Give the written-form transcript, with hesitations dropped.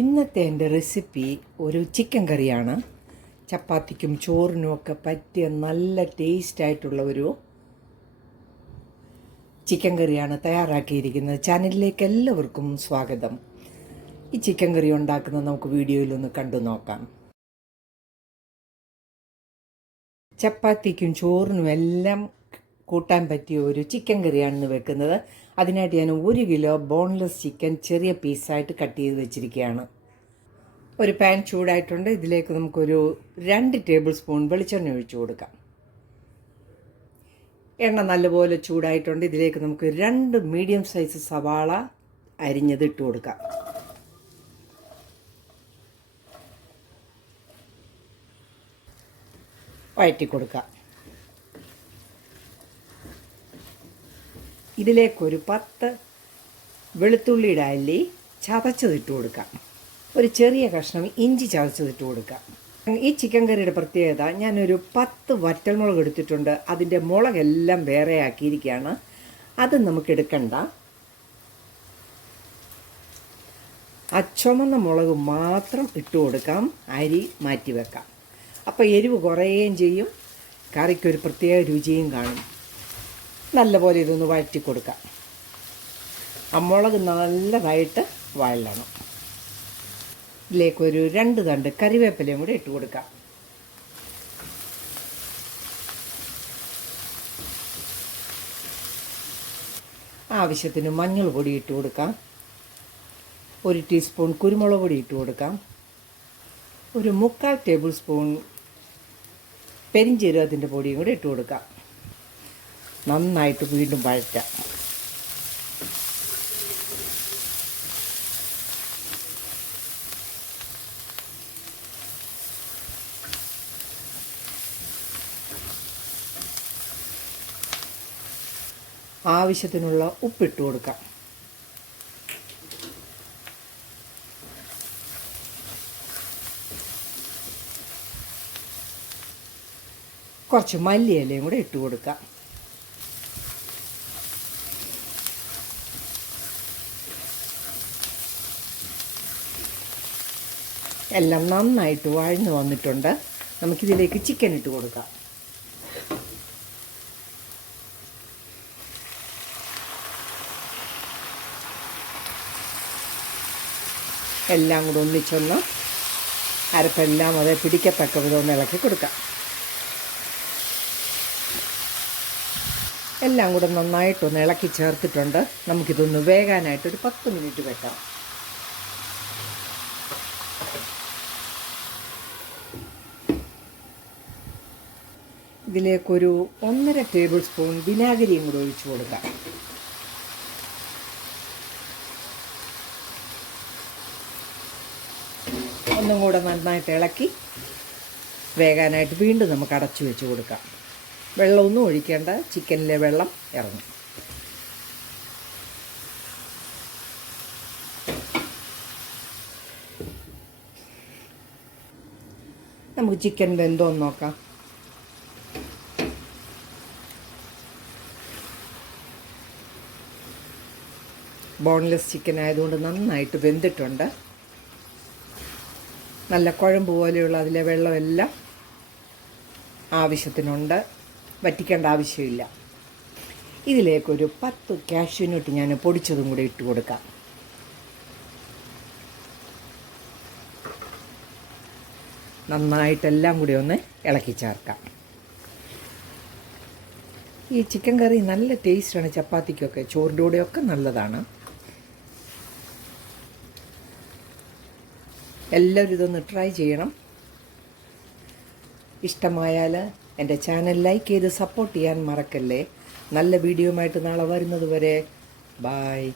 ഇന്നത്തെ എൻ്റെ റെസിപ്പി ഒരു ചിക്കൻ കറിയാണ്. ചപ്പാത്തിക്കും ചോറിനുമൊക്കെ പറ്റിയ നല്ല ടേസ്റ്റായിട്ടുള്ള ഒരു ചിക്കൻ കറിയാണ് തയ്യാറാക്കിയിരിക്കുന്നത്. ചാനലിലേക്ക് എല്ലാവർക്കും സ്വാഗതം. ഈ ചിക്കൻ കറി ഉണ്ടാക്കുന്നത് നമുക്ക് വീഡിയോയിലൊന്ന് കണ്ടു നോക്കാം. ചപ്പാത്തിക്കും ചോറിനും എല്ലാം കൂട്ടാൻ പറ്റിയ ഒരു ചിക്കൻ കറിയാണെന്ന് വെക്കുന്നത്. അതിനായിട്ട് ഞാൻ 1 കിലോ ബോൺലെസ് ചിക്കൻ ചെറിയ പീസായിട്ട് കട്ട് ചെയ്ത് വെച്ചിരിക്കുകയാണ്. ഒരു പാൻ ചൂടായിട്ടുണ്ട്. ഇതിലേക്ക് നമുക്കൊരു 2 ടേബിൾ സ്പൂൺ വെളിച്ചെണ്ണ ഒഴിച്ചു കൊടുക്കാം. എണ്ണ നല്ലപോലെ ചൂടായിട്ടുണ്ട്. ഇതിലേക്ക് നമുക്ക് 2 മീഡിയം സൈസ് സവാള അരിഞ്ഞത് ഇട്ട് കൊടുക്കാം. വഴറ്റി കൊടുക്കാം. ഇതിലേക്കൊരു 10 വെളുത്തുള്ളിയുടെ അല്ലി ചതച്ചതിട്ട് കൊടുക്കാം. ഒരു ചെറിയ കഷ്ണം ഇഞ്ചി ചതച്ചതിട്ട് കൊടുക്കാം. ഈ ചിക്കൻ കറിയുടെ പ്രത്യേകത, ഞാനൊരു 10 വറ്റൽമുളക് എടുത്തിട്ടുണ്ട്. അതിൻ്റെ മുളകെല്ലാം വേറെ ആക്കിയിരിക്കുകയാണ്. അത് നമുക്കെടുക്കണ്ട. ആ ചുമന്ന മുളക് മാത്രം ഇട്ട് കൊടുക്കാം. അരി മാറ്റി വെക്കാം. അപ്പോൾ എരിവ് കുറയുകയും ചെയ്യും, കറിക്കൊരു പ്രത്യേക രുചിയും കാണും. നല്ലപോലെ ഇതൊന്ന് വഴറ്റി കൊടുക്കാം. ആ മുളക് നല്ലതായിട്ട് വഴലണം. ഇതിലേക്കൊരു 2 തണ്ട് കറിവേപ്പിലയും കൂടി ഇട്ട് കൊടുക്കാം. ആവശ്യത്തിന് മഞ്ഞൾ പൊടി ഇട്ട് കൊടുക്കാം. 1 ടീസ്പൂൺ കുരുമുളക് പൊടി ഇട്ട് കൊടുക്കാം. ഒരു 3/4 ടേബിൾ സ്പൂൺ പെരിഞ്ജീരകത്തിൻ്റെ പൊടിയും കൂടി ഇട്ട് കൊടുക്കാം. നന്നായിട്ട് വീണ്ടും വഴറ്റാം. ആവശ്യത്തിനുള്ള ഉപ്പിട്ട് കൊടുക്കാം. കുറച്ച് മല്ലിയിലയും കൂടെ ഇട്ട് കൊടുക്കാം. എല്ലാം നന്നായിട്ട് വഴഞ്ഞു വന്നിട്ടുണ്ട്. നമുക്കിതിലേക്ക് ചിക്കൻ ഇട്ട് കൊടുക്കാം. എല്ലാം കൂടെ ഒന്നിച്ചൊന്ന് അരപ്പെല്ലാം അതേ പിടിക്കത്തക്ക വിധം ഒന്ന് ഇളക്കി കൊടുക്കാം. എല്ലാം കൂടെ നന്നായിട്ടൊന്ന് ഇളക്കി ചേർത്തിട്ടുണ്ട്. നമുക്കിതൊന്ന് വേകാനായിട്ടൊരു 10 മിനിറ്റ് വെക്കാം. ഇതിലേക്കൊരു 1.5 ടേബിൾ സ്പൂൺ വിനാഗിരിയും കൂടെ ഒഴിച്ചു കൊടുക്കാം. ഒന്നും കൂടെ നന്നായിട്ട് ഇളക്കി വേകാനായിട്ട് വീണ്ടും നമുക്ക് അടച്ചു വെച്ച് കൊടുക്കാം. വെള്ളമൊന്നും ഒഴിക്കേണ്ട, ചിക്കനിലെ വെള്ളം ഇറങ്ങും. നമുക്ക് ചിക്കൻ വെന്തോന്ന് നോക്കാം. ബോൺലെസ് ചിക്കൻ ആയതുകൊണ്ട് നന്നായിട്ട് വെന്തിട്ടുണ്ട്. നല്ല കുഴമ്പ് പോലെയുള്ള അതിലെ വെള്ളമെല്ലാം ആവശ്യത്തിനുണ്ട്. വറ്റിക്കേണ്ട ആവശ്യമില്ല. ഇതിലേക്കൊരു 10 കാഷ്യൂനട്ട് ഞാൻ പൊടിച്ചതും കൂടി ഇട്ട് കൊടുക്കാം. നന്നായിട്ടെല്ലാം കൂടി ഒന്ന് ഇളക്കി ചേർക്കാം. ഈ ചിക്കൻ കറി നല്ല ടേസ്റ്റാണ്. ചപ്പാത്തിക്കൊക്കെ ചോറിൻ്റെ കൂടെയൊക്കെ നല്ലതാണ്. എല്ലാവരും ഇതൊന്ന് ട്രൈ ചെയ്യണം. ഇഷ്ടമായാൽ എൻ്റെ ചാനൽ ലൈക്ക് ചെയ്ത് സപ്പോർട്ട് ചെയ്യാൻ മറക്കല്ലേ. നല്ല വീഡിയോയുമായിട്ട് നാളെ വരുന്നത് വരെ ബായ്.